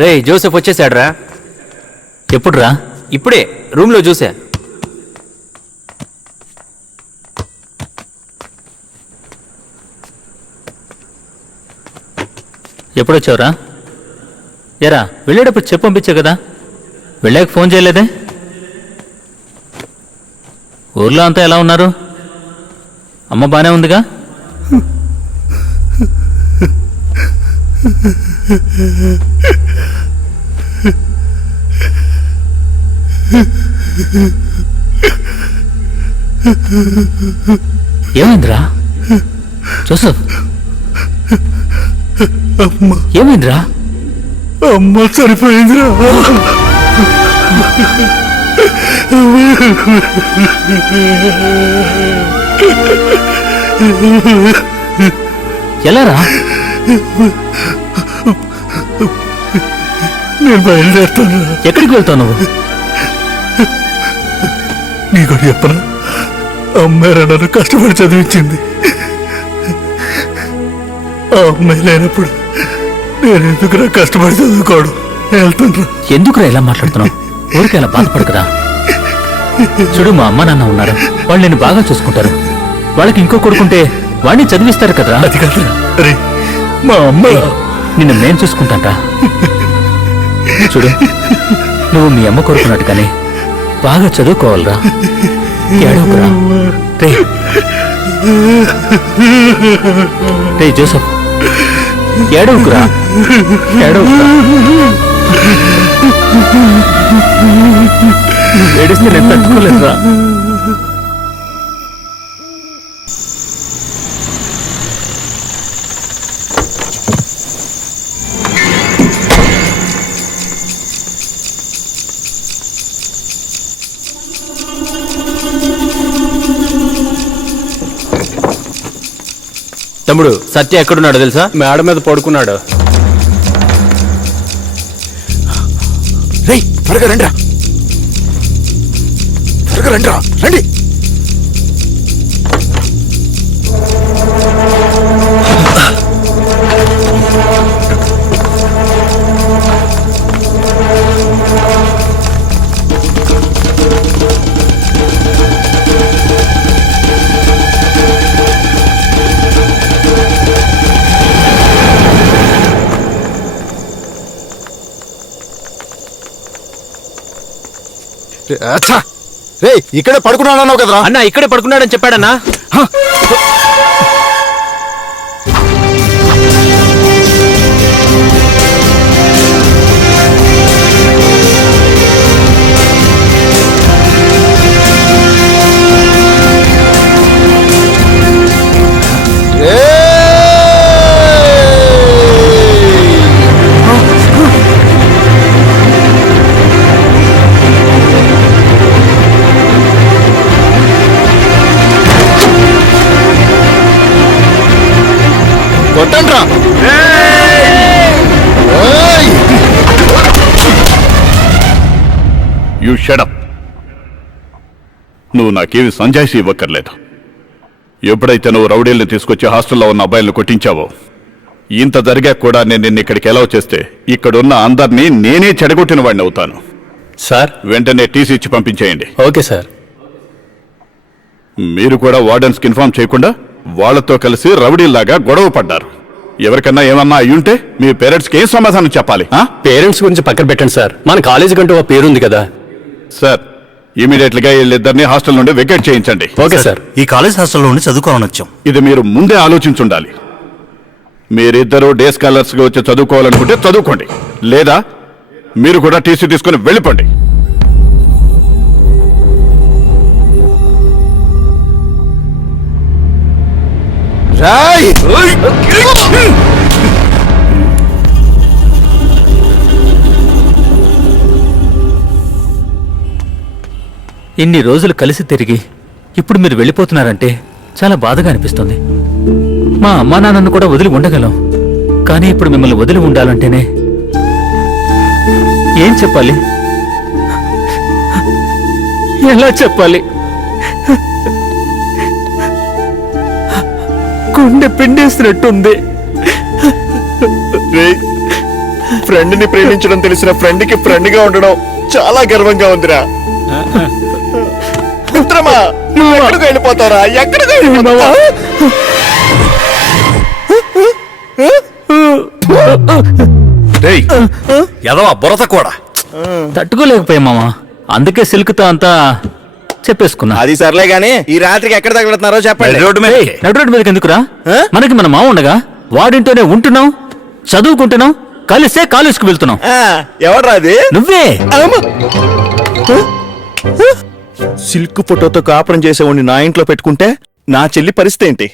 రే Joseph వచ్చేసాడ్రా. ఎప్పుడురా? ఇప్పుడే రూమ్లో చూసా. ఎప్పుడొచ్చావురా? ఎరా వెళ్ళేటప్పుడు చెప్పు పంపించావు కదా, వెళ్ళాక ఫోన్ చేయలేదే? ఊర్లో అంతా ఎలా ఉన్నారు? అమ్మ బానే ఉందిగా? ఏమైందిరా జోసెఫ్? ఏమైందిరా? అమ్మ సరిపోయిందిరా. ఎలారా? నేను బయలుదేరుతాను. ఎక్కడికి వెళ్తావు నువ్వు? నీకు చెప్పనా, అమ్మాయి నన్ను కష్టపడి చదివించింది. ఆ అమ్మాయి లేనప్పుడు నేను ఎందుకురా కష్టపడి చదువుకోవడం. వెళ్తాను. ఎందుకురా ఇలా మాట్లాడుతున్నావు? ఊరికి అలా బాధపడకురా. చూడు, మా అమ్మ నాన్న ఉన్నారు, వాళ్ళు నేను బాగా చూసుకుంటారు. వాళ్ళకి ఇంకో కొడుకుంటే వాడిని చదివిస్తారు కదరా. అది కాదురా, అరే మా అమ్మ నిన్ను నేను చూసుకుంటాంరా. చూడు, నువ్వు మీ అమ్మ కోరుకున్నట్టుగానే బాగా చదువుకోవాలరా. ఏడవకురా. రే జోసెఫ్, ఏడవకురా, ఏడవకురా. నువ్వు ఏడిస్తే నేను తట్టుకోలేదురా. తమ్ముడు, సత్య ఎక్కడున్నాడో తెలుసా? మేడ మీద పడుకున్నాడు. రేయ్ త్వరగా రండి, త్వరగా రండి, రండి. రే ఇక్కడే పడుకున్నాడన్నావు కదరా? అన్న ఇక్కడే పడుకున్నాడని చెప్పాడన్నా. కొట్టండ్రా. You shut up. నువ్వు నాకేమి సంజాయిషి ఇవ్వక్కర్లేదు. ఎప్పుడైతే నువ్వు రౌడీల్ని తీసుకొచ్చి హాస్టల్లో ఉన్న అబ్బాయిలను కొట్టించావో, ఇంత జరిగా కూడా నేను నిన్ను ఇక్కడికి ఎలా చేస్తే ఇక్కడున్న అందరినీ నేనే చెడగొట్టిన వాడిని అవుతాను. సార్, వెంటనే టీసీ ఇచ్చి పంపించేయండి. Okay sir. మీరు కూడా వార్డెన్స్కి ఇన్ఫార్మ్ చేయకుండా వాళ్లతో కలిసి రౌడీల్లాగా గొడవ పడ్డారు. ఎవరికన్నా ఏమన్నా అయ్యుంటే మీ పేరెంట్స్కి ఏం సమాధానం చెప్పాలి? పేరెంట్స్ గురించి పక్కన పెట్టండి సార్, మన కాలేజీ కంటూ ఒక పేరుంది కదా. సార్, ఇమీడియట్లీగా వీళ్ళిద్దరిని హాస్టల్ నుండి వెకేట్ చేయించండి. Okay sir. ఈ కాలేజ్ హాస్టల్లో ఉండి చదువుకోవాలని వచ్చాం. ఇది మీరు ముందే ఆలోచించుండాలి. మీరిద్దరూ డే స్కాలర్స్గా వచ్చి చదువుకోవాలనుకుంటే చదువుకోండి, లేదా మీరు కూడా టీసీ తీసుకుని వెళ్ళిపోండి. ఇన్ని రోజులు కలిసి తిరిగి ఇప్పుడు మీరు వెళ్ళిపోతున్నారంటే చాలా బాధగా అనిపిస్తుంది. మా అమ్మా నాన్నను కూడా వదిలి ఉండగలం, కానీ ఇప్పుడు మిమ్మల్ని వదిలి ఉండాలంటేనే ఏం చెప్పాలి, ఎలా చెప్పాలి? గుండె పిండేసినట్టుంది. ఫ్రెండ్ ని ప్రేమించడం తెలిసిన ఫ్రెండ్ కి ఫ్రెండ్ గా ఉండడం చాలా గర్వంగా ఉందిరా. మిత్రమా, నువ్వు ఎక్కడికి వెళ్ళిపోతారా? ఎక్కడికి వెళ్ళిపోతావా? ఎదవా బురత కూడా తట్టుకోలేకపోయా మామా, అందుకే సిల్క్తో అంతా చెప్పేసుకున్నా. అది సర్లే గాని ఈ రాత్రికి ఎక్కడ తగలడుతున్నారో చెప్పండి. రోడ్డు మీద ఏయ్, నడు రోడ్డు మీదకి ఎందుకురా? ఆ? మనకి మన మామ ఉండగా వాడింటూనే ఉంటున్నాం, చదువుకుంటున్నాం, కలిసే కాలేజ్కి వెళ్తున్నాం. ఎవడ్రా అది? నువ్వే. సిల్క్ ఫోటోతో కాపురం చేసేవాడిని నా ఇంట్లో పెట్టుకుంటే నా చెల్లి పరిస్థితి ఏంటి?